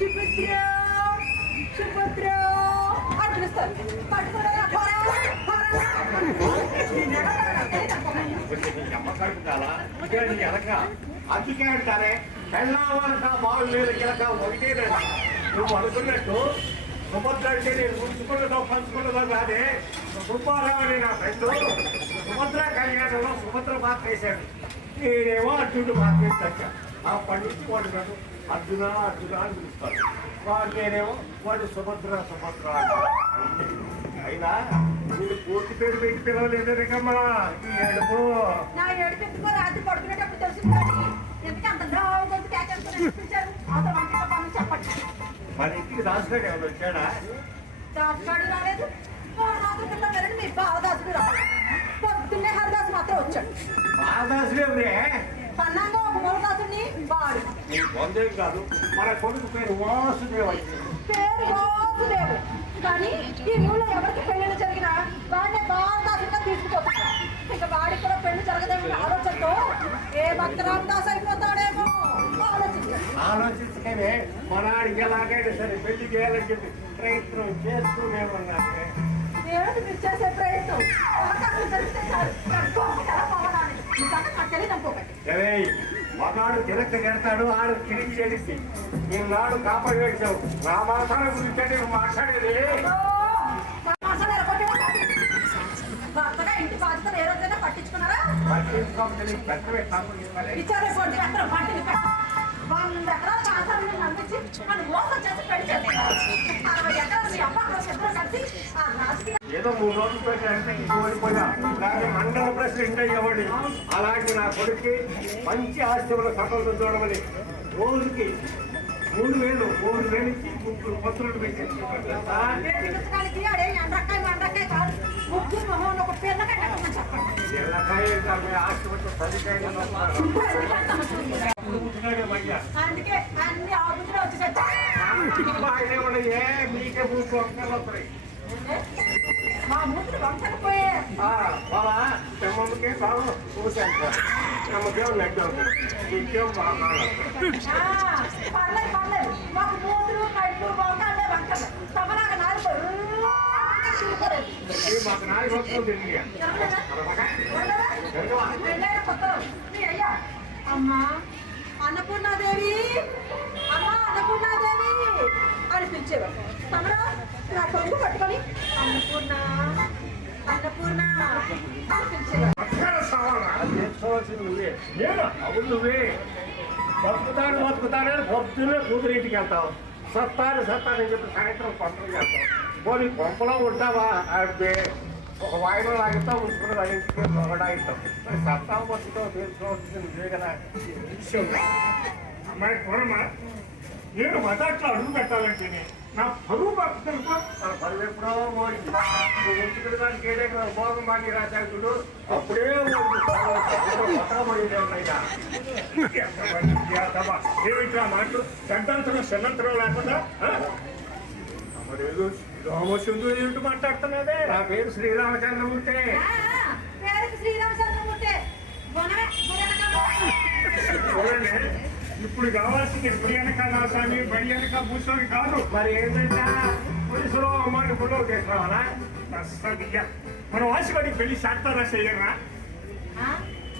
సుభద్ర సుభద్ర అని పిలుస్తారు. పట్టుకోవడం అందుకే అంటారే పెళ్ళామనక బాగు లేదు గిలక ఒకటే నువ్వు అనుకున్నట్టు సుభద్ర అంటే నేను ఉంచుకుంటుందో పంచుకుంటుందో కాదే. సుబ్బారావు నా ఫ్రెండ్ సుభద్ర కళ్యాణంలో సుభద్ర పాత్ర వేశాడు, నేనేమో అర్జునుడు పాత్ర వేసి ఆ పండించుకోడు కాదు అర్జున అర్జున అని పిలుస్తాడు. వాడు నేనేమో వాడు సుభద్ర సుభద్ర అయినా మీరు పూర్తి పేరు పెట్టి పిలవలేదు రేకమ్మా. ఈ ఏడుపు నా ఏడుపు ఎందుకో రాత్రి పడుకునేటప్పుడు తెలుసు. ఎందుకు అంత చెప్పండి. మన ఇంటికి దాసుగాడు ఎవరు వచ్చాడా? దాసుగాడు రాలేదు. మీ బాలదాసుడు రాలేదు. పొద్దున్నే హరిదాసు మాత్రం వచ్చాడు. బాలదాసుడు ఎవరే? పన్నాంగా ఒక మూలదాసుని వాడు. వందేవి కాదు, మన కొడుకు పేరు వాసుదేవ్. పేరు వాసుదేవుడు కానీ ఈ ఊళ్ళో ఎవరికి పెళ్లి జరిగినా వాడిని బాలదాసుగా తీసుకుపోతాడు. ఇక వాడికి కూడా పెళ్లి జరగదేమో ఆలోచనతో ఏ భక్తరామ దాస్ అయిపోతాడేమో ఆలోచించగానే మన ఆడికి ఎలాగైనా సరే పెళ్లి చేయాలని చెప్పి ప్రయత్నం చేస్తూనే ఉన్నాను. ఏమిటి మీరు చేసే ప్రయత్నం? మగాడు తిరక్క చేస్తాడు, ఆడు తిరిగి చేసి నేను నాడు కాపాడి వేసావు. నా మాసాల గురించి నేను మాట్లాడేది ఇంటి బాధ్యతలు ఏ రోజైనా పట్టించుకున్నారా? పట్టించుకోవాలి. ఇచ్చారే 100 ఎకరాల ఆసారాన్ని నమ్మించి మన మోసం చేసి పెళ్లి చేస్తారు. 60 ఎకరాలు మీ అమ్మ శత్రువు కలిసి ఆ రాజకీయ ఏదో 3 రోజులు పెట్టాలంటే ఓడిపోయినా దాన్ని మండల ప్రెసిడెంట్ అయ్యేవాడి. అలాంటి నా కొడుక్కి మంచి ఆస్తి ఉన్న సఫలత చూడమని రోజుకి 3,000 ఇచ్చి 3 పత్రులు పెట్టేసి ఆస్తి వచ్చే 10 అందుకే అన్ని ఆపుతున్నా వచ్చి ఆయనే మీకే భూమి వంకలు వస్తాయి. మా మూతులు వంకలు పోయే బాబా చెమ్మకే బాగా చూశాను. చెమ్మకేమో నెట్ ఇంకేం బాగా పర్లేదు పర్లేదు. మాకు మూతులు కళ్ళు వంకాలే వంకలు తమలాగా మాకు 4 రోజులు తిరిగి కొత్తలో మీ అయ్యా అమ్మా అన్నపూర్ణాదేవి అమ్మా అన్నపూర్ణాదేవి అని పిలిచేవారు. తమరా నా కొంగు పట్టుకొని అన్నపూర్ణ అన్నపూర్ణ అని పిలిచేవారు. నువ్వే అవును నువ్వే బతుకుతానని పొద్దున్నే కూతురు ఇంటికి వెళ్తావు. సత్తాను అని చెప్పి సాయంత్రం పంటలు చేస్తావు. పోనీ కొంపలో ఉంటావా? ఆడితే ఒక వాయిదా లాగిస్తావు, ఉంచుకుని వాళ్ళ ఇంటికి ఒకటాగిస్తావు. మరి సత్తావు బతుకుతావు తెలుసుకోవాల్సింది నువ్వే కదా. అమ్మాయి పూర్ణమా, నేను మొదట్లో అడుగు పెట్టాలంటే నా పరువు భక్తులకు మన పరువు ఎప్పుడో మోయింది. నువ్వు ఉంచుకుని దానికి ఏదైనా భోగం బాగా రాశాడు అప్పుడే ఏమిట్రా మాటలు పెద్దంతరం చిన్నంతరం లేకుండా మరేదో రామచంద్రు ఏమిటి మాట్లాడుతున్నదే? నా పేరు శ్రీరామచంద్రమూర్తి. శ్రీరామచంద్రమూర్తి ఇప్పుడు కావాల్సింది పురియనక నాసామి బడియనక భూస్వామి కాదు. మరి ఏంటంటే పోలీసులో అమ్మాయిని ఫోటో తీసుకురావాలా? మనం ఆశపడి పెళ్లి శాతారా చెయ్యరా?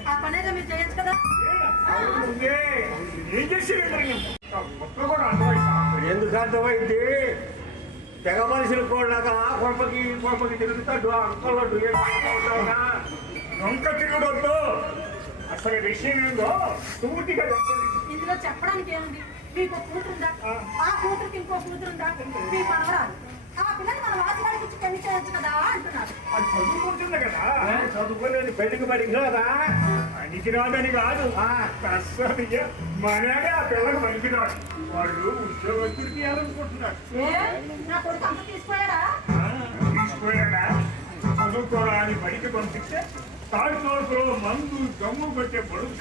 ఆ పనేదో మీరు చేయొచ్చు కదా. ఏం చేసి మొత్తం కూడా అర్థమైంది. ఎందుకు అర్థమైంది? తెగ మనుషులు కూడా ఆ కొంపకి ఈ కొంపకి తిరుగుతాడు. అంకల్లో దొంక తిరుగుడొద్దు. అసలు విషయం ఏందో పూర్తిగా చెప్పండి. ఇందులో చెప్పడానికి ఏముంది? మీకు కూతురుందా? ఆ కూతురికి ఇంకో కూతురుందా? మీ మనవరాలు. ఆ పిల్లలు మన వాసిగాడికి ఇచ్చి పెళ్లి చేయొచ్చు కదా అంటున్నారు. అది చదువుకుంటుంది కదా. చదువుకునేది పెళ్లికి పడింది కదా. పనికి రాదని కాదు, మనగా ఆ పిల్లలు పనికి రాడు. వాళ్ళు ఉద్యోగస్తులు తీయాలనుకుంటున్నారు. నా కొడుకు అంత తీసుకుపోయాడా? చదువుకోవడాన్ని బడికి పంపిస్తే తాడు తోడుకులో మందు దమ్ము కొట్టే బడుగు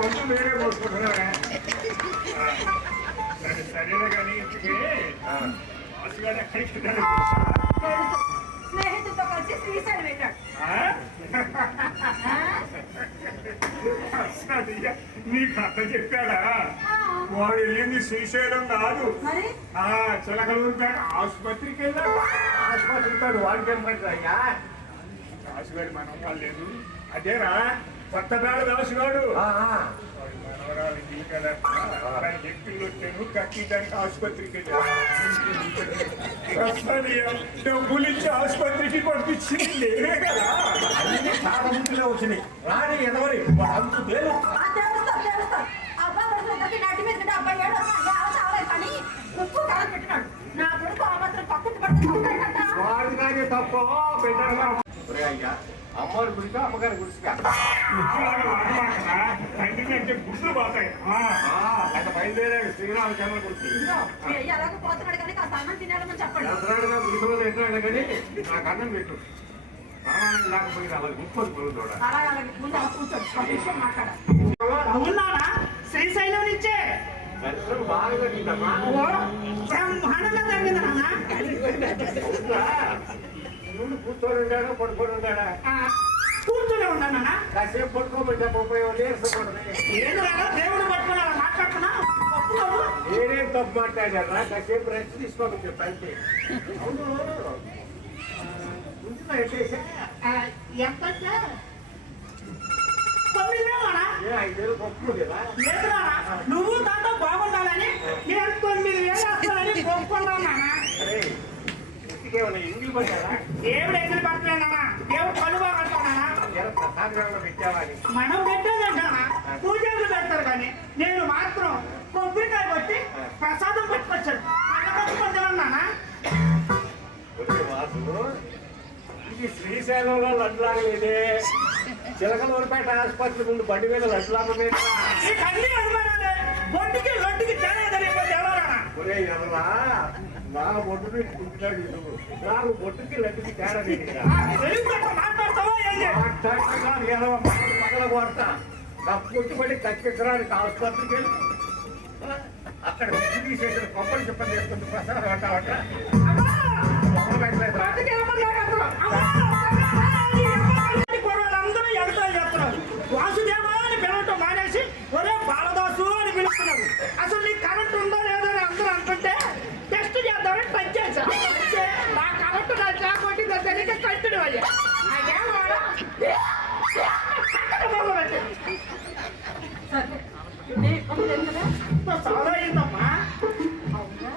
వంతు వేరే పోసుకుంటున్నారా? సరేనా కానీ ఇంటికి ఆశగాడు ఎక్కడికి స్నేహితుడు నీతో కలిసి శ్రీశైలం వెళ్ళాడు. అసలు నీ కథ చెప్పాడా? వాడు వెళ్ళింది శ్రీశైలం కాదు, మరి చిలకలూరుపేట ఆసుపత్రికి వెళ్ళాడు. ఆసుపత్రితో వాడికేం పడుతుందా? దాసుగాడు మనవరాలు లేదు, అదేరా కొత్తగాడు దాసుగాడు. వాడి మనవరాలు ఇల్లు కదా, దానికి ఎక్కిళ్ళు వచ్చాను కట్టించడానికి ఆసుపత్రికి వెళ్ళాడు. డబ్బులు ఇచ్చి ఆసుపత్రికి పంపించింది లేదే కదా. అన్ని చాలా ముందులే వచ్చినాయి. రాని ఎదవరి అంత తేలు. తెలుస్తారు. అబ్బాయి రోజులకి నాటి మీద అబ్బాయి ఏడు చావలేదు కానీ ఉప్పు కాలం పెట్టినాడు. నా కొడుకు ఆ మాత్రం పక్కన పడుతుంటాడంట. వాడి కానీ తప్ప పెట్టారు. అయ్యా అమ్మవారి గుడికా అమ్మగారి గుడికా అంటే గుడ్లు పోతాయి. గత బయలుదేరాడు శ్రీరామచంద్ర గుడికి. ఎలాగో పోతున్నాడు కానీ ఆ సామాన్ తినాలని చెప్పండి. దసరాడుగా గుడిసోలు ఎట్లాడు కానీ నాకు అన్నం పెట్టు. సామాన్యం లేకపోయి రావాలి ముప్పది పొలం చూడ. అలాగే ముందు అలా కూర్చోండి, ఒక విషయం మాట్లాడాలి. అవునానా శ్రీశైలం నుంచే దర్శనం బాగా జరిగిందమ్మా. బ్రహ్మాండంగా జరిగింది నాన్న. నువ్వు కూర్చొని ఉండాడా పడుకొని ఉండాడా? కూర్చొని ఉన్నాను కాసేపు పడుకోబట్టి ఉపయోగం నీరసపడదు. ఏడు కదా దేవుడు పట్టుకుని అలా మాట్లాడుతున్నా నేనేం తప్పు మాట్లాడారా? కాసేపు రెస్ట్ తీసుకోమని చెప్పండి. అవును ముందుగా ఎట్టేసా ఎంత 9,000 ఏ 5,000 గొప్ప లేదా? లేదు నాన్న, నువ్వు దాంతో బాగుండాలని నేను 9,000 వేస్తానని ఒప్పుకున్నాను నాన్న. అరే ఇంటికేమన్నా ఇంగిలి పడ్డారా? దేవుడు ఎదురు పడతలేదు నాన్న, దేవుడు కళ్ళు బాగుంటున్నానా. ప్రసాదంలో పెట్టావా అని మనం పెట్టేదంటానా పూజలు పెడతారు కానీ నేను మాత్రం కొబ్బరికాయ కొట్టి ప్రసాదం పట్టుకొచ్చాడు అన్నకొచ్చుకుంటున్నానా. వచ్చే వాసు ఇది శ్రీశైలంలో లడ్లాగలేదే. చిలకలూరుపేట ఆసుపత్రి ముందు బండి మీద లడ్లాగా ఈ కన్నీ అనుమానాలే బొట్టుకి లొడ్డుకి తేడా తెలియకపోతే ఎవరన్నా. ఒరే ఎవరా నా బొట్టుకి కుంటున్నాడు ఇల్లు. నాకు బొట్టుకి లడ్డుకి తేడా మాట్లాడతావా పగల కొడతా కొట్టుబడి కట్టించడానికి ఆసుపత్రికి వెళ్ళి అక్కడ ముక్కు తీసేసిన కొబ్బరి చెప్పని చేసుకుంటూ ప్రసాదం అంటావట. అందరూ ఎగతాలు చేస్తున్నారు. వాసుదేవా అని పిలవటం మానేసి ఒరే బాలదాసు అని పిలుస్తున్నారు. అసలు నీకు కరెంట్ ఉందో లేదో అని అందరూ అనుకుంటే టెస్ట్ చేద్దామని టచ్ చేశా. నా కరెంట్ నా చాకొట్టి నా తెలియక కంటిన్యూ అయ్యా. చాలా అయిందమ్మా. అవునా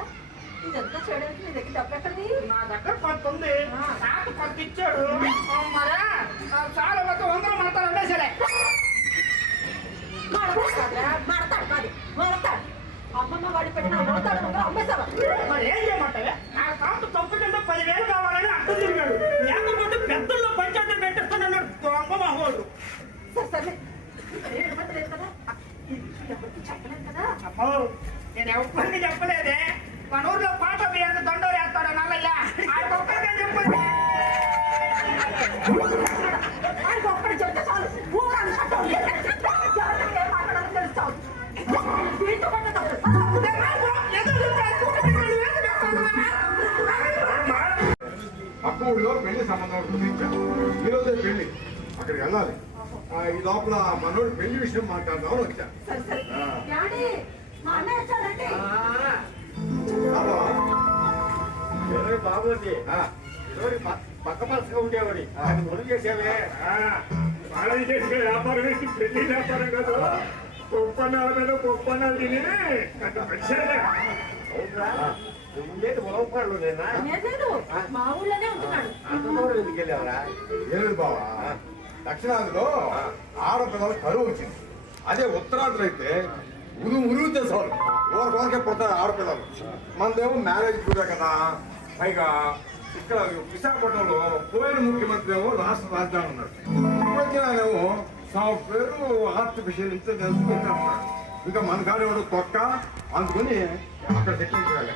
ఇదంతా చేయడానికి నీ దగ్గర డబ్బు ఎక్కడిది? నా దగ్గర కొంత ఉంది, నాకు కొంత ఇచ్చాడు. మరే చాలా మొత్తం 100 మాత్రం ఉండేసలే. మడతాడు కాదు మడతాడు. అమ్మమ్మ వాడి పెట్టిన మడతాడు అమ్మేస్తావా? మరి ఏం చేయమంటావే? నా కాంత తప్పు కింద 10,000 కావాలని అర్థం తిరిగాడు. లేకపోతే పెద్దల్లో పంచాయతీ పెట్టిస్తున్నాడు దొంగ మహోడు. సరే ఏమంటలేదు కదా, ఎవరికి చెప్పలేదు కదా. అమ్మో నేను ఎవరికి చెప్పలేదే. మన ఊర్లో పాట బియ్యాన్ని దండోరు వేస్తాడు నల్లయ్య. ఆయన ఒక్కరికే చెప్పండి. ఆయనకు ఒక్కడి చెప్తే చాలు ఊరంతా ఎవరికి ఏం మాట్లాడాలో తెలుస్తావు. దీంతో పక్క ఊళ్ళో పెళ్లి సంబంధం కుదిరించాం. ఈరోజే పెళ్లి, అక్కడికి వెళ్ళాలి. ఈ లోపల మనోడు పెళ్లి విషయం మాట్లాడదామని వచ్చా. సరే సరే డాడీ మా అన్నయ్య వచ్చాడండి. బాబోజీ పక్క పలసగా ఉండేవాడి అది మొదలు చేసేవే. వాళ్ళని చేసే వ్యాపారం ఏంటి? పెళ్లి వ్యాపారం కాదు. ఒప్పందాల మీద ఒప్పందాలు తిని వచ్చారా? ఉండేది ఉలవపాడు నేనా? లేదు మా ఊళ్ళోనే ఉంటున్నాడు. అంత దూరం ఎందుకు వెళ్ళావరా? ఏలేదు బావా, దక్షిణాదిలో ఆడపిల్లలు కరువు వచ్చింది. అదే ఉత్తరాదిలో అయితే ఉరువు చేసేవాళ్ళు. ఊరకే పుడతారు ఆడపిల్లలు. మనదేమో మ్యారేజ్ కూడా కదా. పైగా ఇక్కడ విశాఖపట్నంలో పోయిన ముఖ్యమంత్రి ఏమో రాష్ట్ర రాజధాని ఉన్నాడు. వచ్చినానేమో సాఫ్ట్వేర్ ఆర్టిఫిషియల్ ఇంటెలిజెన్స్ పెట్టారు. ఇంకా మన కాడ ఎవరు తొక్క అందుకుని అక్కడ సెటిల్ చేయాలి.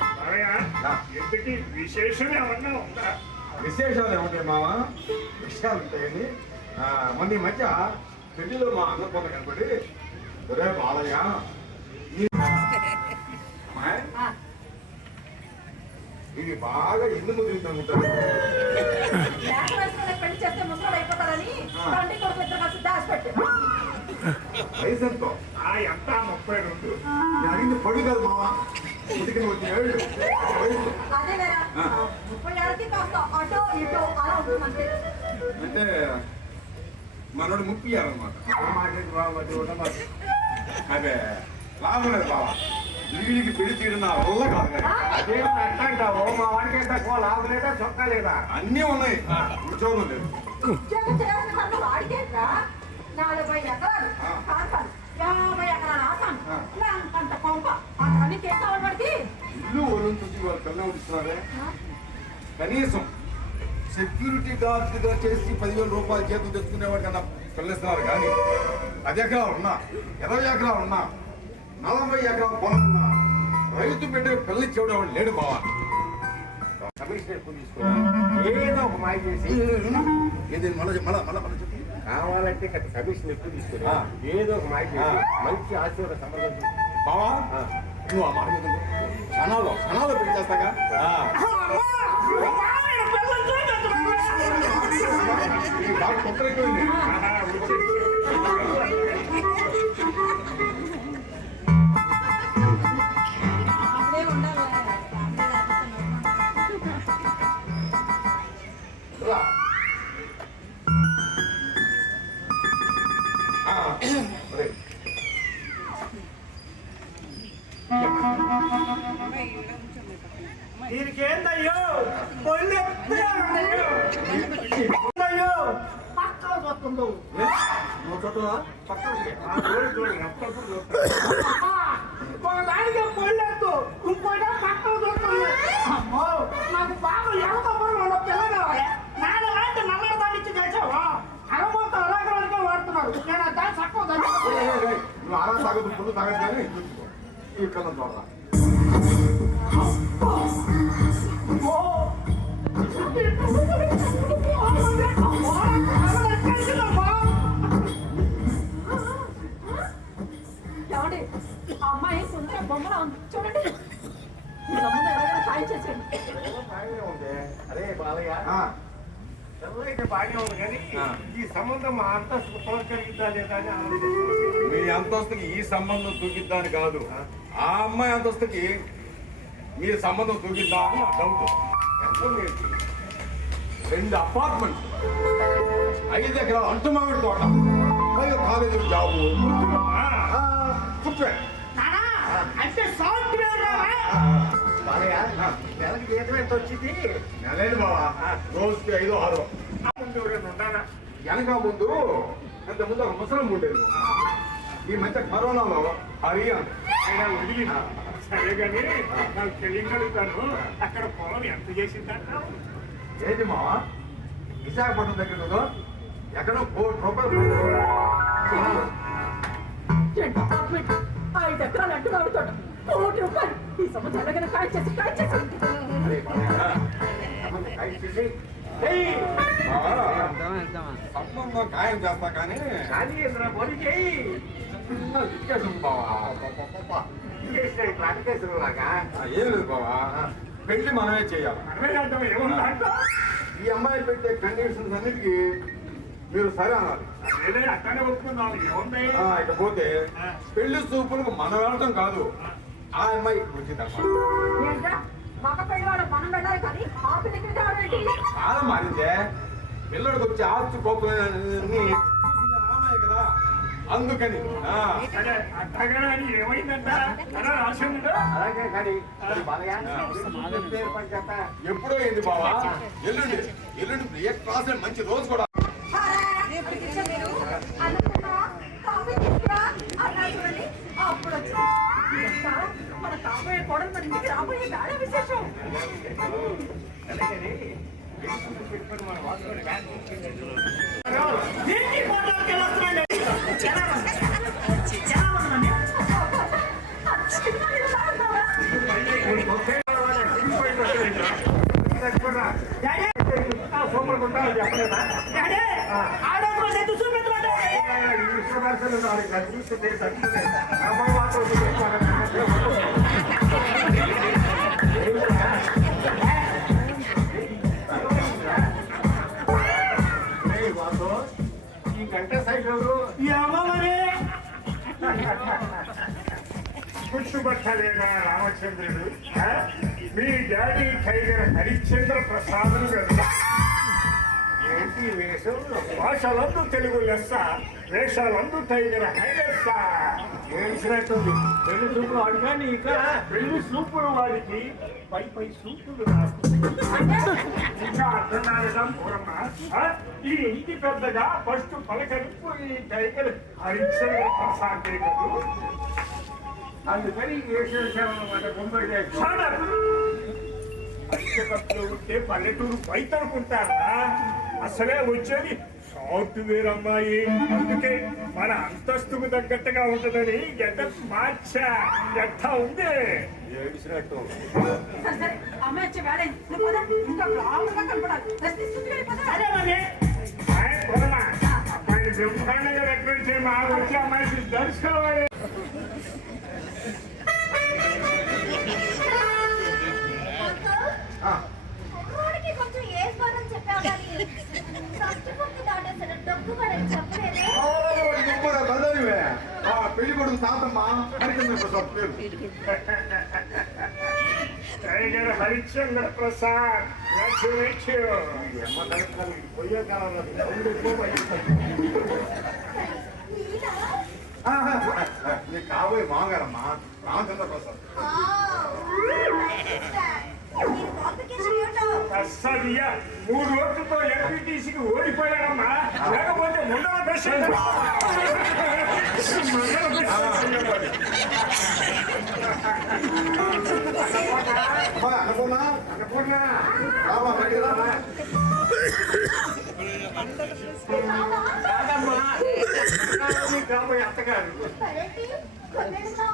ఎందుకు విశేషం ఏమన్నా ఉందా? విశేషాలు ఏముంటాయి మామ? విషయాలు ఉంటాయని మొన్న ఈ మధ్య పెళ్లిలో మా అన్న పొన్న కనపడి ఒరే బాలయ్య ఇది బాగా ఇల్లు ముదిరింది అనుకుంటారు. లేకపోతే వయసు ఎంతో ఎంత 32. నేను అడిగింది పడు కాదు మావా ఇంటికి నువ్వు 7 వయసు అదే కదా 36కి కాస్త అటో ఇటో అలా ఉంటుందంటే అంటే మనోడు ముప్పియాలన్నమాట మాకేంటి బాబు అది ఉండదు. అదే లాభం లేదు బావా వీడికి పెళ్లి చేయడం నా వల్ల కాదు కానీ. అదేం అట్టంటావు మా వాడికి తక్కువ లాభం లేదా చొక్కా లేదా అన్నీ ఉన్నాయి ఉద్యోగం లేదు ఉద్యోగం చేయాల్సిన పనులు వాడికేట్రా 40 ఎకరాలు కాంతాలు 50 ఎకరాల ఆసాను అంత కొంప అన్ని కేసాలు పడితే ఇల్లు వరుణ్ చూసి వాళ్ళు పిల్లలు ఇస్తున్నారే కనీసం సెక్యూరిటీ గార్డ్గా చేసి 10,000 రూపాయలు చేతులు తెచ్చుకునేవాడు కన్నా పిల్లస్తున్నారు కానీ 10 ఎకరాలు ఉన్నా 20 ఎకరాలు ఉన్నా 40 ఎకరాలు పొలం ఉన్నా రైతు బిడ్డ పిల్ల ఇచ్చేవాడు లేడు బావా కమిషన్ ఎక్కువ తీసుకున్నా ఏదో ఒక మాయ చేసి ఏది మళ్ళీ చెప్పి కావాలంటే కమిషన్ ఎక్కువ తీసుకుని ఏదో ఒక మాయ చేసి మంచి ఆశీర్వాద సంబంధం బావా నువ్వు ఆ మాట మీద సనాలో పెళ్లి చేస్తాగా ఈ బాగా కొత్త ఎక్కువైంది అప్పుడే ఉండాలి రా. ఒరేయ్. దీనికి ఏందయ్యో పొల్లు ఎత్తాయో పక్కన చూస్తుందో నువ్వు చూడవా? పక్కన మన దానికి పొల్లెత్తు ఇంకోటా పక్కన చూస్తుంది అమ్మో నాకు బాగా ఎవరు పిల్ల కావాలి నాన్న లాంటి నల్లడి దాన్ని ఇచ్చి చేసావా అరవోతో అలాగే వాడుతున్నారు నేను దాన్ని చక్కవ నువ్వు ఆరా తాగదు పుల్లు తాగదు కానీ చూసుకో ఈ కళ్ళ ద్వారా ఏమండి ఆ అమ్మాయి సుందర బొమ్మలా ఉంది చూడండి ఈ సంబంధం ఎవరైనా సాయం చేసేయండి బాగానే ఉంది అదే బాలయ్య ఆ, అయితే బాగానే ఉంది కానీ ఈ సంబంధం మా అంతస్తు కలిగిద్దా లేదా అని ఆలోచిస్తున్నాను. మీ అంతస్తుకి ఈ సంబంధం తూగిద్దాని కాదు ఆ అమ్మాయి అంతస్తుకి మీ సంబంధం తూగిద్దా అని నా డౌట్ ఎంత ఉంది? 2 అపార్ట్మెంట్ 5 ఎకరాలు అంటుమావిడి తోట పైగా కాలేజీలో జాబు ఫుట్వేర్ నానా అంటే సాఫ్ట్వేర్ బాలయ్య నెలకి జీతం ఎంత వచ్చింది నెలేదు బావా రోజుకి 5-6 ముందు ఎవరైనా ఉన్నారా వెనక ముందు అంత ముందు ఒక ముసలం ఉండేది ఈ మధ్య కరోనాలో హరియా అయినా వదిలి సరే కానీ నాకు తెలియగలుగుతాను అక్కడ పొలం ఎంత చేసిందంట ఏంటి మావా విశాఖపట్నం దగ్గర ఉందో ఎక్కడో 1 కోటి రూపాయలు ఏంటి అపార్ట్మెంట్ 5 ఎకరాలు అంటున్నాడు తోట 1 కోటి రూపాయలు ఈ సంబంధం ఎలాగైనా కాయ చేసి అరే బావా, సంబంధం ఖాయం చేసి, బావా, సంబంధం ఖాయం చేస్తా కానీ కానీ ఇంద్ర బోని చేయి చిన్న లిటిగేషన్ ఉంది బావా అప్లికేషన్ లాగా ఏం లేదు బావా పెళ్లి మనమే చేయాలి అరవై అంటాం ఏముందంట ఈ అమ్మాయి పెట్టే కండిషన్స్ అన్నిటికీ మీరు సరే అనాలి అదే అట్లనే ఒప్పుకుందాం ఏముంది ఇకపోతే పెళ్లి చూపులకు మనం వెళ్ళటం కాదు ఆ అమ్మాయి వచ్చింది అన్నమాట ఏంట్రా మగ పెళ్ళివాడు మనం వెళ్ళాలి కానీ ఆ పిల్లకి తేవాడండి కాలం మారిందే పిల్లడికి వచ్చి ఆస్తి కోపం ఆమె కదా అందుకని సరే అట్టగానే అని ఏమైందంట అలా రాసిందా అలాగే కానీ బాలయ్య పేరు పంచేత ఎప్పుడో అయింది బావా ఎల్లుండి బ్రేక్ఫాస్ట్ మంచి రోజు కూడా కాఫీ తీసుకురా అన్నా చూడండి అప్పుడు వచ్చింది ఎంత మన కాబోయే కోడలు మన ఇంటికి రాబోయే చాలా విశేషం ఏంటి ఫోటోకి వస్తున్నాండి సూపర్ ఉంటావు చెప్పలేదా ఆడోకో సెట్ చూపించమంటే చూస్తే సరిపోతుంది ఈ గంట సైడ్ ఎవరు ఏమో మరి గుర్తుపట్టలేదా రామచంద్రుడు? ఆ? మీ డాడీ టైగర్ హరిశ్చంద్ర ప్రసాదులు కదా. ఏంటి వేషం? భాషలందు తెలుగు లెస్స, వేషాలందు టైగర్ హైలెస్స. ఏడ్చినట్టుంది. పెళ్లి చూపులు వాడిగా నీక, పెళ్లి చూపులు వాడికి, పై పై చూపులు నాకు. ఇంకా అర్థం కాలేదా పూరమ్మ? ఆ? ఈ ఇంటి పెద్దగా ఫస్ట్ పలకరింపు ఈ టైగర్ హరిశ్చంద్ర ప్రసాదే కదా. అందుకని వేసేసామన్నమాట. ముంబై పంచకట్లో ఉంటే పల్లెటూరు బయట అనుకుంటారా? అసలే వచ్చేది సాఫ్ట్వేర్ అమ్మాయి. అందుకే మన అంతస్తుకు తగ్గట్టుగా ఉంటుందని గెటప్ మార్చా. ఎట్టా ఉంది? ఏడిసినట్టు. సరే సరే అమ్మాయి వచ్చే వేడ నువ్వు పద. ఇంకా బ్రాహ్మణుగా కనపడాలి. రెస్ట్ తీసుకుంటూ వెళ్ళిపోతా. అదే మరి అమ్మాయిని బ్రహ్మాండంగా రిక్వెస్ట్ చేయి. మా వచ్చి అమ్మాయికి దర్శకోవాలి. కుర్రోడికి కొంచెం ఏజ్ బారని చెప్పావు కానీ ఫస్ట్ ఫస్ట్ దాటేసాడు. డబ్బు కూడా చెప్పలేదే. పెళ్లి కొడుకు తాతమ్మ హరిచంద్ర ప్రసాద్ పేరు. టైగర్ హరిశ్చంద్ర ప్రసాద్. పోయే కాలంలో నీ కాబోయే మాగారమ్మా రామచంద్ర ప్రసాద్. మీరు క్వాలిఫికేషన్ ఏంటో? అస్సదియా 3 ఓట్లతో ఎంపీటీసీకి ఓడిపోయాడమ్మా. లేకపోతే ముందర ప్రెసిడెంట్ అనుకున్నా అనుకున్నా. రామా దగ్గర కాబోయే అత్తగారు. అదేంటి? కొన్నేళ్ళలో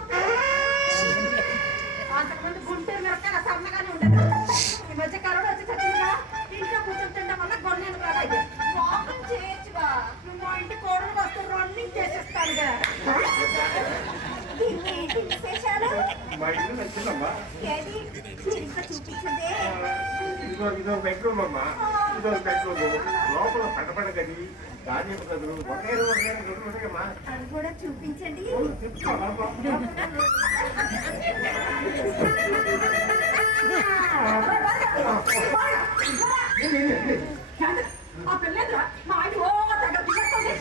అంతకుముందు గుంటూరు మిరపకాయ సన్నగానే ఉండేది. ఈ మధ్య కరోనా వచ్చి చచ్చిందిగా. ఇంట్లో కూర్చొని తినడం వల్ల గొన్నెను రాదు. వాకింగ్ చేయొచ్చుగా. నువ్వు మా ఇంటి కోడలు వస్తూ రన్నింగ్ చేసేస్తానుగా. ఏంటి విశేషాలు? మా ఇల్లు నచ్చిందమ్మా. ఏది మీరు ఇంకా చూపించదే? ఇదో బెడ్రూమ్ అమ్మా. ఇదో బెడ్రూమ్. లోపల పడపడ గది, ధాన్యం గదులు, వగైరు గదులు ఉన్నాయమ్మా. అది కూడా చూపించండి. ఆ పిల్లెదురా మా ఆయన ఓ తగ్గ పిల్లెత్తుంది.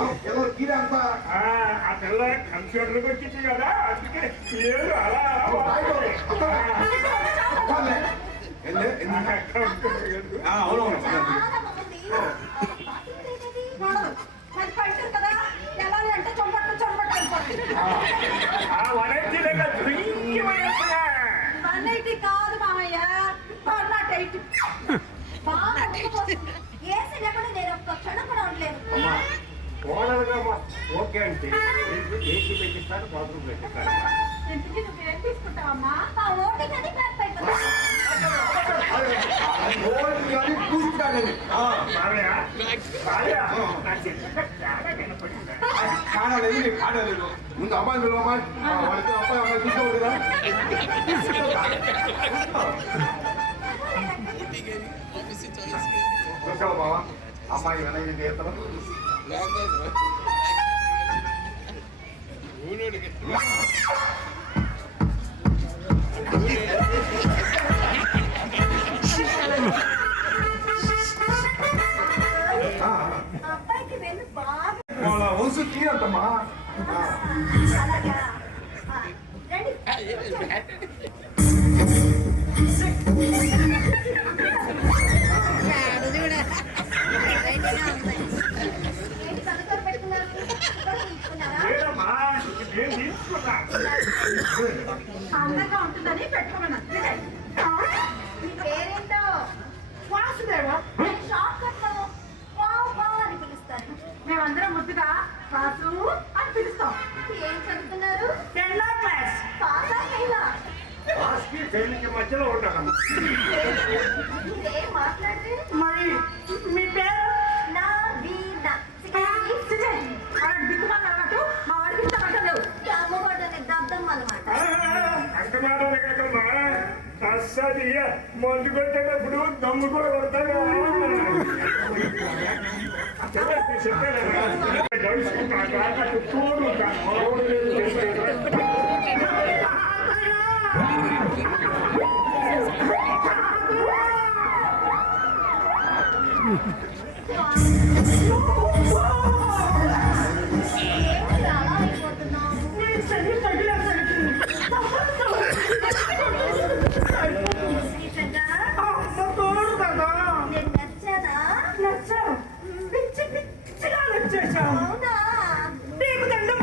ఆ పిల్ల కంప్యూటర్కి వచ్చింది కదా. అందుకే ఏడు అలా అవునవును చాలా బాగుంది. బాత్రూమ్ ఏంటది? చూడదు అది పైంటారు కదా. వెళ్ళాలి అంటే చొంపట్టు చొంపట్టు అయిపోతుంది. ఆ వనెత్తి దగ్గర ధృవీయమైనట్టుగా. 180 కాదు మామయ్య, 108. బాగా ఉబ్బిపోతుంది. ఏసీ లేకుండా నేను ఒక్క క్షణం కూడా ఉండలేను. అమ్మా కోడలుగా ఓకే అంటే ఏసీ పెట్టిస్తాను, బాత్రూమ్ పెట్టిస్తాను. ఇంటికి నువ్వేం తీసుకుంటావమ్మా? ఆ ఓటింగ్ అది బ్యాక్ అయిపోతుంది. చూస్తాడని మామయ్య, మామయ్య, నాకు ఎందుకంటే చాలా వినపడింది. కాడలేదు నీకు కాడలేదు. ముందు అబ్బాయి పిలవమ్మా. వాళ్ళకి అబ్బాయి అమ్మాయి చూసుకోవాలి కదా. చూసావు బావా అమ్మాయి వెనక్కి చేస్తాను. అబ్బాయికి వెన్ను బాగా వాళ్ళ వంశు తీరంతమ్మా. అలాగా. రండి. ఏంటి కనుక్కొని పెట్టుకున్నారు? కనుక్కొని తీసుకున్నారా? లేదమ్మా, నేను తీసుకున్నా. అందంగా ఉంటుందని పెట్టుకోమన్నా. మీ పేరేంటో? వాసుదేవ. నేను షార్ట్ కట్ లో వావ్ వావ్ అని పిలుస్తాను. మేమందరం ముద్దుగా వాసు అని పిలుస్తాం. ఏం చదువుతున్నారు? 10th class. పాసా ఫెయిలా? పాస్కి ఫెయిల్కి మధ్యలో ఉండకమ్మా. మీరేం మాట్లాడితే మరి మీ పేరు? నా వీణ. అలాంటి దిక్కుమాల అలవాటు మా వాడికి ఇష్టపడలేవు. అమ్మబడ్డని దద్దం అన్నమాట. అంత మాట కాకమ్మా, అస్సదియ మందు కొట్టేటప్పుడు దమ్ము కూడా కొడతాను. చెప్పాను తెలుసుకున్నాక నాకు తోడుంటాను. ఏంటి అలా అయిపోతున్నావు? నిజంగా? తోడు కదా నేను నచ్చానా? నచ్చావు పిచ్చి పిచ్చిగా నచ్చేసావు అవునా? నీకు దండం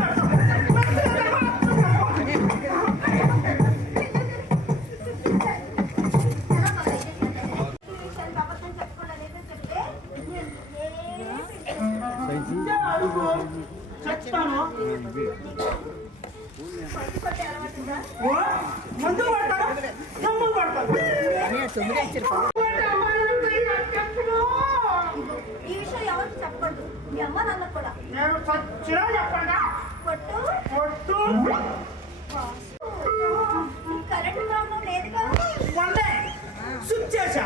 అబద్ధం చెప్పకుండా నిజం చెప్తే చెప్తాను కొట్టే అలవాటుందా? ముందు పడతాను ముందు పడతాను ఈ విషయం ఎవరికి చెప్పకూడదు. మీ అమ్మ నాన్న కూడా. నేను సచ్చినా చెప్పండి కొట్టు. ఒట్టు కరెంట్ ప్రాబ్లం లేదుగా. వండే స్విచ్ చేసా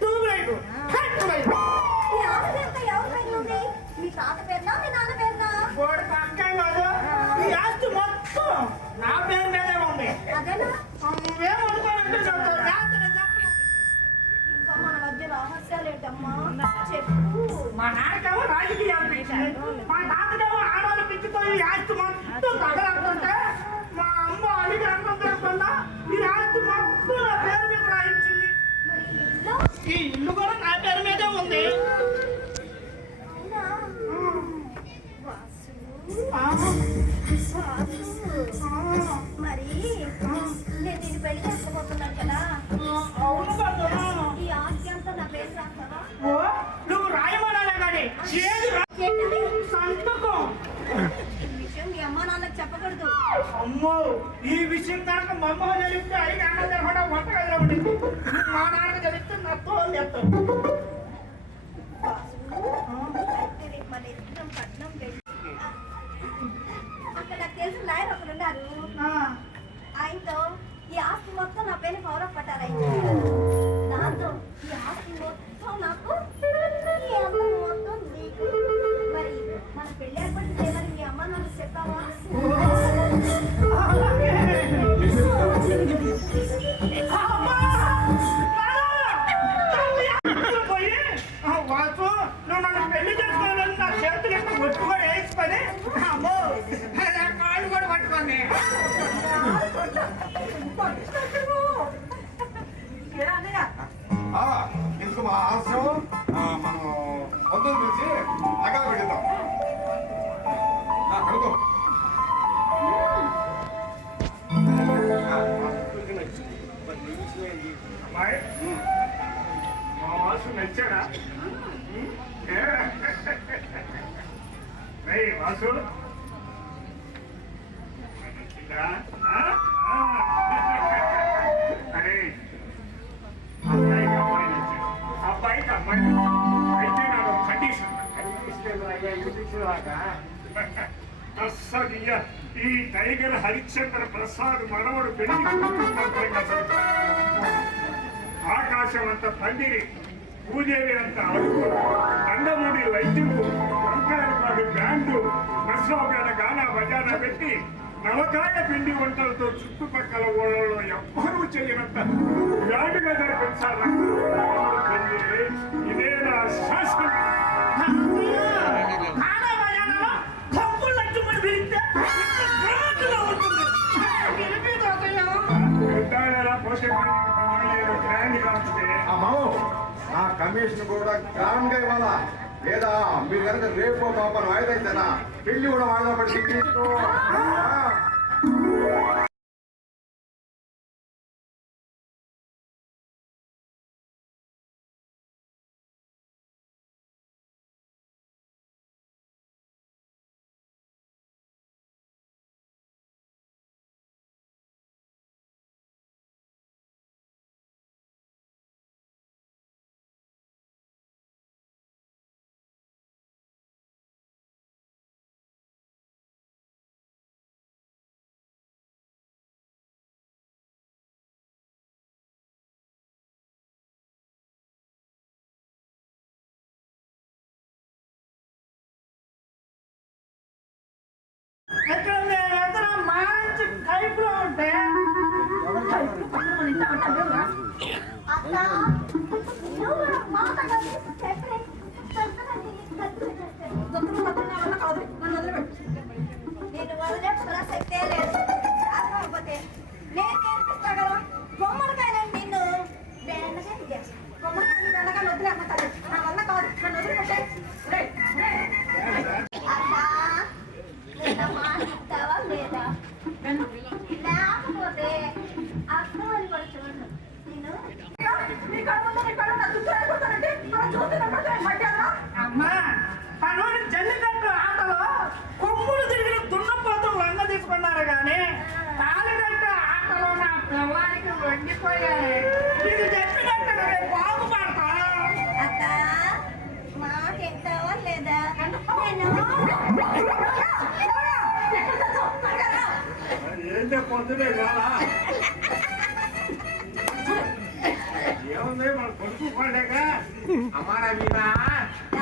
ట్యూబ్ లైట్ హెడ్ లైట్ ఈ ఆస్తి అంతా ఎవరి పేర్లు ఉంది? మీ తాత పేరునా మీ నాన్న పేరునా? గోడ పక్కన కాదు ఈ ఆస్తి మొత్తం నా పేరు మీదే ఉంది అదేనా? నువ్వేం అనుకోనంటే చెప్తావు రాత్రి చెప్పు. ఇంకా మన మధ్య రహస్యాలు ఏంటమ్మా? చెప్పు. మా నాన్నకేమో రాజకీయాలు పిచ్చి మా తాతకేమో ఆడవాళ్ళు పిచ్చితో ఈ ఆస్తి మొత్తం తగలాడుతుంటే మా అమ్మ అడిగి రంగం జరగకుండా ఈ ఆస్తి మొత్తం నా పేరు మీద రాయించింది. మరి ఈ ఇల్లు? ఈ ఇల్లు కూడా నా పేరు మీదే ఉంది అవునా? వాసు. ఆ, వాసు. మరి నేను దీన్ని పెళ్లి చేసుకోబోతున్నాను కదా, అవును కదా ఈ ఆస్తి అంతా నా పేరు రాస్తావా? ఓ నువ్వు రాయమనాలే కానీ ఏది ఏంటది? సంతకం ఈ విషయం మీ అమ్మ నాన్నకు చెప్పకూడదు. అమ్మో ఈ విషయం కనుక మా అమ్మ తెలిస్తే ఐదు అన్న జరగకుండా వంటగదిలో ఉండింది మా నాన్న తెలిస్తే నా తోలు చేస్తాను అయితే రేపు మన ఇద్దరం పట్నం వెళ్ళి అక్కడ నాకు తెలిసిన లాయర్ ఒకరు ఉన్నారు. ఆయనతో ఈ ఆస్తి మొత్తం నా పేరు పవర్ పట్టారు. దాంతో ఈ ఆస్తి మొత్తం నాకు, ఈ అమ్మ మొత్తం నీకు. మరి మన పెళ్లి ఏర్పాటు చేయమని మీ అమ్మ నాన్న చెప్పావా? పోయి వాసు నువ్వు నన్ను పెళ్లి చేసుకోవాలని నా చేతులు యొక్క ఒట్టు కూడా వేసుకొని అమ్మో నా కాళ్ళు కూడా పట్టుకోండి ఏరా అన్నయ్య? ఎందుకు మా ఆలస్యం మనం పొద్దున్న పిలిచి నగా పెడతాం కడుకో అమ్మాయి మా వాసు నచ్చాడా వాసు నచ్చిందా అరే అబ్బాయికి అమ్మాయి నచ్చింది అబ్బాయికి అమ్మాయి నచ్చింది అయితే నాకు కండిషన్ అస్సలు ఈ టైగర్ హరిశ్చంద్ర ప్రసాద్ మనవడు పెళ్లి ఆకాశం అంత పందిరి భూదేవి అంత అడుగు నందమూడి వైద్యులు వంకాయపాడు బ్యాండు నర్సరావుపేట గానా బజానా పెట్టి నవకాయ పిండి వంటలతో చుట్టుపక్కల ఊళ్ళలో ఎవ్వరూ చేయనంత వ్యాధిగా జరిపించాలి ఇదే నా శాసనం మాము ఆ కమిషన్ కూడా గ్రాండ్ గా ఇవ్వాలా లేదా మీరు కనుక రేపు పాపం వాయిదా ఇస్తానా పెళ్లి కూడా వాయిదా పడి మంచి కైపులో ఉంటే అత్త నువ్వు మాట కలిసి చెప్పే చెప్తానని ఖర్చు పెట్టేస్తాను. కాదు నన్ను వదిలిపెట్టు. నేను వదిలే ప్రసక్తే లేదు. కాకపోతే నేను నేర్పిస్తా కదా బొమ్మడికాయ నిన్ను బెండకాయ చేస్తాను. కొమ్మకాయ బెండకాయలు వదిలే అమ్మ తల్లి. నా వల్ల కాదు నన్ను వదిలిపెట్టే. రేయ్, రేయ్. అమ్మా లేదా మాట్లాడతావా లేదా లేకపోతే అర్థం అని కూడా చూడు నేను నీ కళ్ళు ముందు నీ కళ్ళు నా చుట్టూ అయిపోతానంటే అలా చూస్తున్నట్టు మధ్యాహ్నం అమ్మా పనులు జల్లికట్టు ఆటలో కొమ్ములు తిరిగిన దున్నపోతులు లంగ తీసుకున్నారు కానీ తాళికట్టు ఆటలో నా పిల్లానికి వండిపోయాయి. నీకు చెప్పినట్టు రేపు బాగుపడతా. అక్క మాట వింటావా లేదా నేను ఏంటో పొద్దునే కాదా ఏముంది మన కొడుకు పండగ అమ్మారా మీనా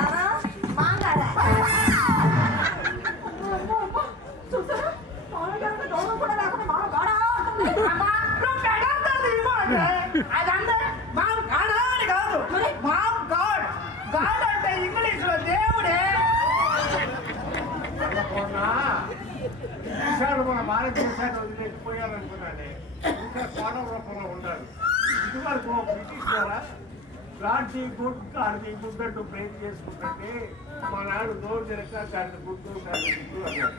ఎవరు మాంగారా చూసారా మామూలుగా గౌరవం కూడా లేకుండా మామ గాడా అంటుంది. అమ్మా నువ్వు పెడతావు ఇవ్వు అంటే అదంతా మామ్ కాడా అని కాదు మామ్ గాడ్. గాడ్ అంటే ఇంగ్లీష్ లో దేవుడే. ఈసారి మన భారతదేశాన్ని వదిలేకపోయారనుకున్నానే ఇంకా కోణం రూపంలో ఉండాలి. ఇదివరకు బ్రిటిష్ ద్వారా గాడ్ది గుడ్ గాడ్ది గుడ్ అంటూ బ్రేక్ చేసుకుంటే మా నాడు నోరు తిరగ దాని గుడ్డు దాని గుడ్డు అన్నాడు.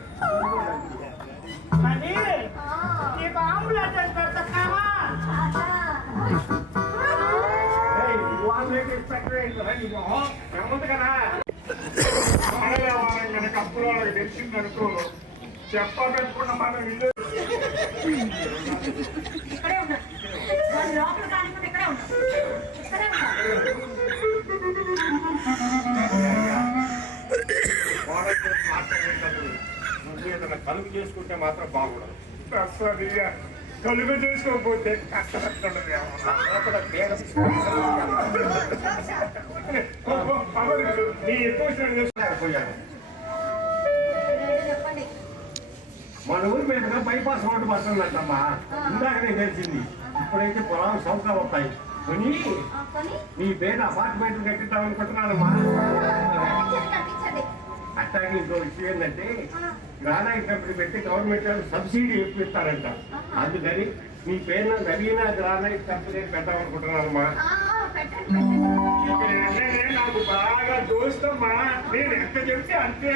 మరి నీకు ఆంబులెన్స్ పెడతావా? ఏముంది కదా వారం కనుక అప్పుడు వాళ్ళకి తెలిసిందనుకో చెప్పబెట్టుకున్న మనం ఇల్లు ఇక్కడే ఉన్నాడు వాడి లోపల కానివ్వండి ఇక్కడే ఉన్నాడు ఇక్కడే ఉన్నాడు. వాళ్ళతో మాట్లాడేటప్పుడు నువ్వు ఏదైనా కలుగు చేసుకుంటే మాత్రం బాగుండదు. అసలు కలుగు చేసుకోకపోతే కష్టపడుతుంది. నీ ఎక్కువ పోయాను చెప్పండి మన ఊరి మీదుగా బైపాస్ రోడ్డు పడుతుందంటమ్మా. ఇందాకనే తెలిసింది. ఇప్పుడైతే పొలాలు సౌకర్యాలు వస్తాయి కొని కొని నీ పేరు అపార్ట్మెంట్ కట్టిద్దాం అనుకుంటున్నానమ్మా. కట్టించండి అట్లాగే ఇంకో విషయం ఏంటంటే గ్రానైట్ కంపెనీ పెట్టి గవర్నమెంట్ వాళ్ళు సబ్సిడీ ఎక్కువ ఇస్తారంట. అందుకని నీ పేరున నవీన గ్రానైట్ కంపెనీ పెడదాం అనుకుంటున్నానమ్మా. పెట్టండి నాకు బాగా దోస్తమ్మా. నేను ఎంత చెప్తే అంతే.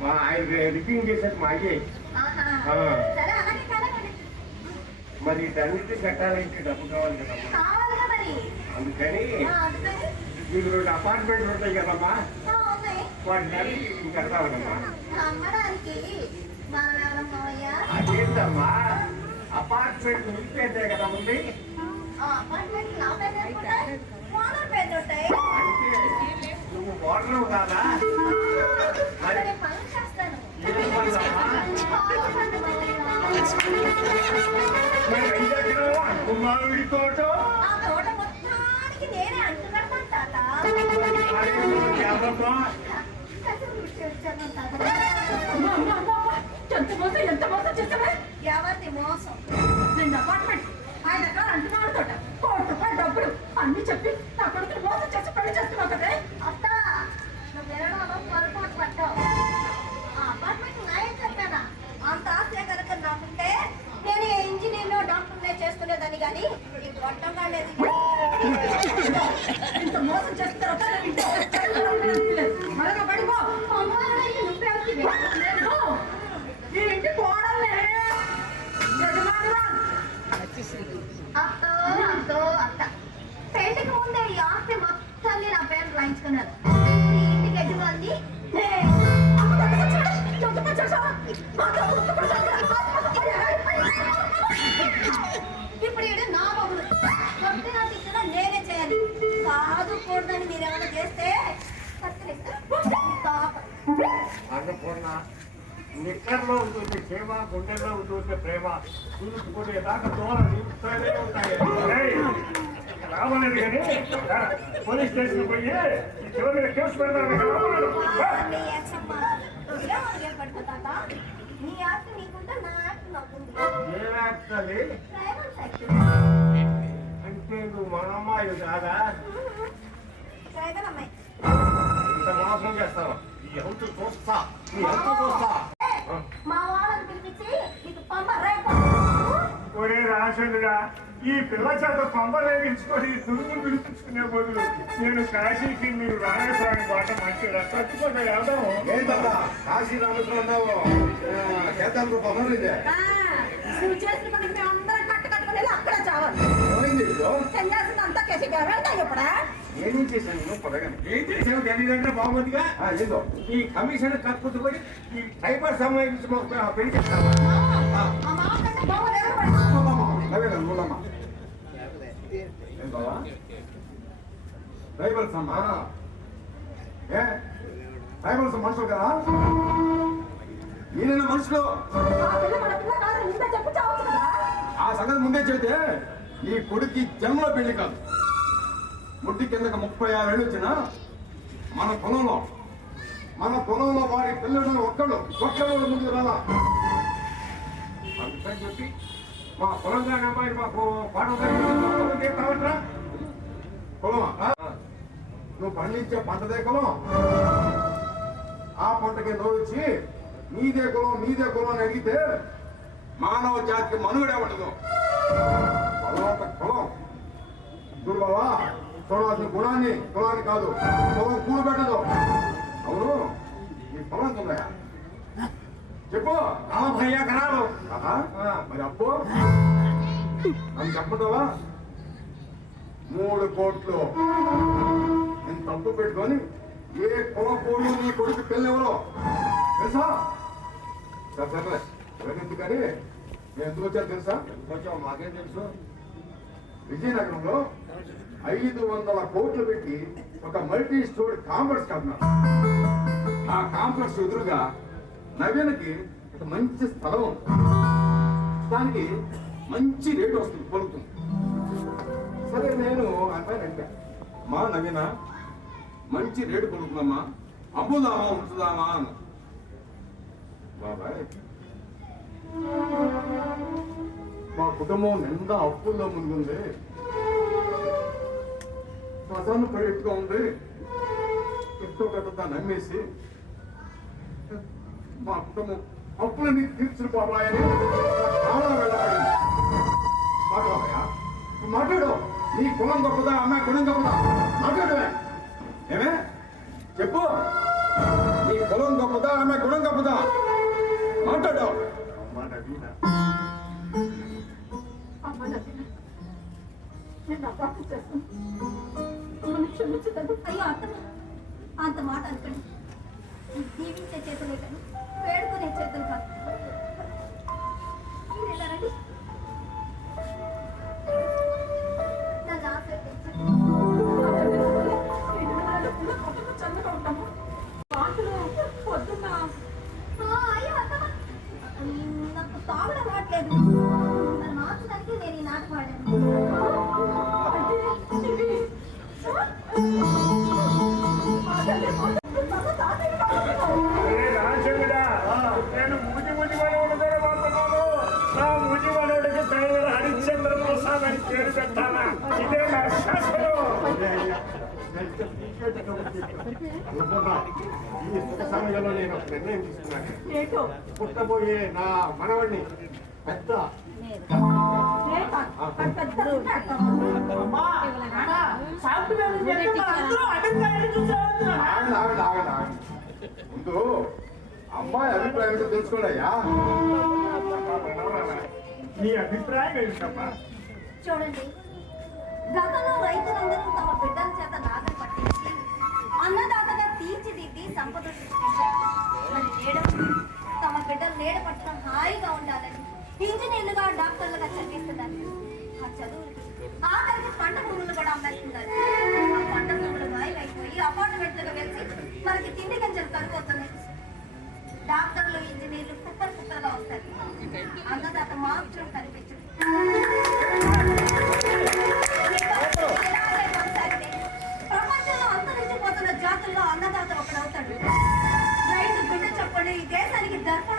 మా ఆయన రిపీట్ చేసేది మా అయ్యే. సరే అలాగే కలగండి మరి వీటన్నిటి కట్టాలంటే డబ్బు కావాలి కదమ్మా. కావాలి కదా మరి అందుకని అందుకని మీకు 2 అపార్ట్మెంట్లు ఉంటాయి కదమ్మా. ఉన్నాయి వాటిని కడతామన్నమ్మా. అమ్మడానికి మనం ఎవరమ్మయ్యా అదేంటమ్మా అపార్ట్మెంట్ నిలిపేదే కదా ఉంది. అపార్ట్మెంట్ నా పేరు ఉంటాయి ఓనర్ పేరు ఉంటాయి అంటే నువ్వు ఓనరు కాదా? మరి నేను పనులు చేస్తాను ఏమన్నావా? మామిడి తోట ఆ తోట మొత్తానికి నేనే అంటు కడతాను తాత ఎవరమ్మా? వచ్చాను తాత ఎంత మోసం చేస్తావే. ఎవరిది మోసం నిన్న అపార్ట్మెంట్ ఆయన దగ్గర అంటున్నాడు తోట ₹1,00,00,000 డబ్బులు అన్ని చెప్పి నా కొడుకుని మోసం చేసి పెళ్లి చేస్తున్నావు కదే. అత్త నువ్వు వినడంలో పొరపాటు పట్టావు ఆ అపార్ట్మెంట్ నాయే చెప్పానా అంత ఆస్తి కనుక నాకుంటే నేను ఇంజనీర్లో డాక్టర్నే చేసుకునేదాన్ని కానీ ఈ గొట్టం కాలేదు ఇంత మోసం చేసిన తర్వాత నేను ఇంటికి వచ్చాను. మరొక పడిపో. నువ్వే అవుతుంది నేను ఈ ఇంటి కోడల్ని యజమానురా. అత్తో అత్తో అత్త పెళ్లికి ముందే ఈ ఆస్తి మొత్తాన్ని నా పేరు రాయించుకున్నాను ఈ ఇంటికి ఎటువంటి ఇప్పుడు ఈడు నా బాబులు కొట్టిన తిట్టిన నేనే చేయాలి కాదు కూడదని మీరేమైనా చేస్తే అన్నపూర్ణ నిక్కర్లో ఉంటుంది సేవ, గుండెల్లో ఉంటుంది ప్రేమ. చూసుకునేదాకా దూరం నిలుస్తూనే ఉంటాయి. రావలేదు కానీ పోలీస్ స్టేషన్ పోయి ఈ చివరి మీద కేసు పెడతాను. పడిపోతా నీ యాక్ట్ నీకుంటే నా యాక్ట్ నాకుంది. ఏం యాక్చువల్లీ డ్రైవర్ యాక్ట్. అంటే నువ్వు మన అమ్మాయి కాదా? డ్రైవర్ అమ్మాయి. ఇంత మోసం చేస్తావా? ఈ హౌస్ చూస్తా, ఈ హౌస్ చూస్తా. మా వాళ్ళని పిలిపించి నీకు పంప రేపు. ఒరే రాజేంద్రుడా, ఈ పిల్ల చేత పంపలేగించుకొని దుమ్ము పిలిపించుకునే బదులు నేను కాశీకి మీరు రామేశ్వరాన్ని బాట మంచిగా చచ్చిపోతే వెళ్దాం. ఏంటన్నా కాశీ రామేశ్వరం అన్నావు? చేద్దాం పంపలేదే. నువ్వు చేసిన పనికి మేము అందరం కట్టుకొని వెళ్ళి అక్కడే చావాలి. ఏమైంది ఇప్పుడు? చేయాల్సింది అంతా కేసి వెళ్తాం ఇప్పుడా. ఏం చేశాను నువ్వు పడగానే? ఏం చేసావు తెలియదంటే బాగుందిగా. ఏదో ఈ కమిషన్ కక్కుతుకొని ఈ టైపర్ సంబంధించి పెళ్లి చేస్తావా? మా మామ కంటే బావలు ఎవరు పడతారు? మూలమ్మా ఏం బావా రైబల్స్ అమ్మా? ఏ రైబల్స్ మనుషులు కదా? మీరైనా మనుషులు? ఆ పిల్ల మన పిల్ల కాదు, ఇంత చెప్పు చావచ్చు కదా. ఆ సంగతి ముందే చెబితే నీ కొడుకు జన్మలో పెళ్లి కాదు. ముట్టి కిందకి 36 ఏళ్ళు వచ్చినా మన పొలంలో వాడి పిల్లలు ఒక్కడు ముందుకు రాలా. అందుకని చెప్పి మా పొలంగా అమ్మాయిని మాకు పాడవుతాయి కావట్రా. పొలమా? నువ్వు పండించే పంటదే కులం. ఆ పంటకి నోరు వచ్చి నీదే కులం అని అడిగితే మానవ జాతికి మనుగడే ఉండదు. కులం చూడు బావా, చూడవలసిన కులాన్ని కాదు, పొలం కూడు పెట్టదు. అవును, ఈ పొలం ఉందయా? చెప్పు. 40 ఎకరాలు. మరి అప్పు అని చెప్పటవా? 3 కోట్లు. నేను తప్పు పెట్టుకొని ఏ కులపోడు నీ కొడుకు పెళ్ళెవరో తెలుసా? సరే ఎందుకని నేను ఎందుకు వచ్చాను తెలుసా? కొంచెం మాకేం తెలుసు. విజయనగరంలో 500 కోట్లు పెట్టి ఒక మల్టీ స్టోరీ కాంప్లెక్స్ కట్టినారు. ఆ కాంప్లెక్స్ ఎదురుగా నవీనకి ఒక మంచి స్థలం ఉంది. దానికి మంచి రేటు వస్తుంది, పలుకుతుంది. సరే నేను అంటే మా నవీన మంచి రేటు పలుకుతుందమ్మా, అమ్ముదామా ఉంచుదామా అన్న. బాబాయ్, మా కుటుంబం నిండా అప్పుల్లో ముందుంది, శ్మశానం ప్రైవేట్గా ఉంది. ఎంతో కథ నమ్మేసి మా కుటుంబం అప్పులని తీర్చిన బాబాయ్ అని చాలా వెళ్ళబడింది. మాట్లాడు. నీ కులం గొప్పదా, అమ్మాయి కులం గొప్పదా? మాట్లాడవే. ఏమే చెప్పు. నీ కులం గొప్పదా, అమ్మాయి కులం గొప్పదా? మాట్లాడు. అమ్మ నవీన, నేను నా తప్పు చేస్తాను, నన్ను క్షమించదండి. అయ్యో అత్తమ్మ, అంత మాట అనుకోండి. దీవించే చేతులే కానీ వేడుకునే చేతులు కాదు. మీరు ఇలా రండి. నన్ను ఆశీర్వదించండి. చల్లగా ఉంటాము. వాటిలో పొద్దున్న అయ్యో అత్తమ్మ, నాకు తాగడం రావట్లేదు. మరి మార్చడానికి నేను ఈ నాటకం ఆడాను. రాజేంద్రుడా, నేను మూజి మనవుడు కూడా పోతున్నాను. నా మూజి మనవుడికి డ్రైవర్ హరిశ్చంద్ర ప్రసాద్ అని పేరు పెట్టాలా? ఇదే నా శాసనం. ఈ సుఖ సమయంలో నేను ఒక నిర్ణయం తీసుకున్నాను. ఏటో పుట్టబోయే నా మనవడిని పెద్ద ముందు అమ్మాయి అభిప్రాయం తెలుసుకోడయ్యా. నీ అభిప్రాయం ఏంటమ్మా? చూడండి, గతంలో రైతులందరూ తమ బిడ్డల చేత నాగలు పట్టించి అన్నదాతగా తీర్చిదిద్ది సంపద సృష్టించారు. మరి నేడు తమ బిడ్డలు నీడ పట్టడం హాయిగా ఉండాలని ఇంజనీర్లుగా, డాక్టర్లుగా చదివిస్తున్నారు. ఆ చదువులకి ఆఖరికి పంట భూములు కూడా అమ్మేస్తున్నారు. ఆ పంట భూములు మాయమైపోయి అపార్ట్మెంట్లుగా వెలిసి మనకి తిండి గంజలు కనుకోతున్నాయి. డాక్టర్లు, ఇంజనీర్లు కుక్కలుగా వస్తారు. అన్నదాత మాత్రం కనిపించదు. ప్రపంచంలో అంతరించిపోతున్న జాతుల్లో అన్నదాత ఒకడవుతాడు. రైతు బిడ్డ చెప్పండి ఈ దేశానికి దర్ప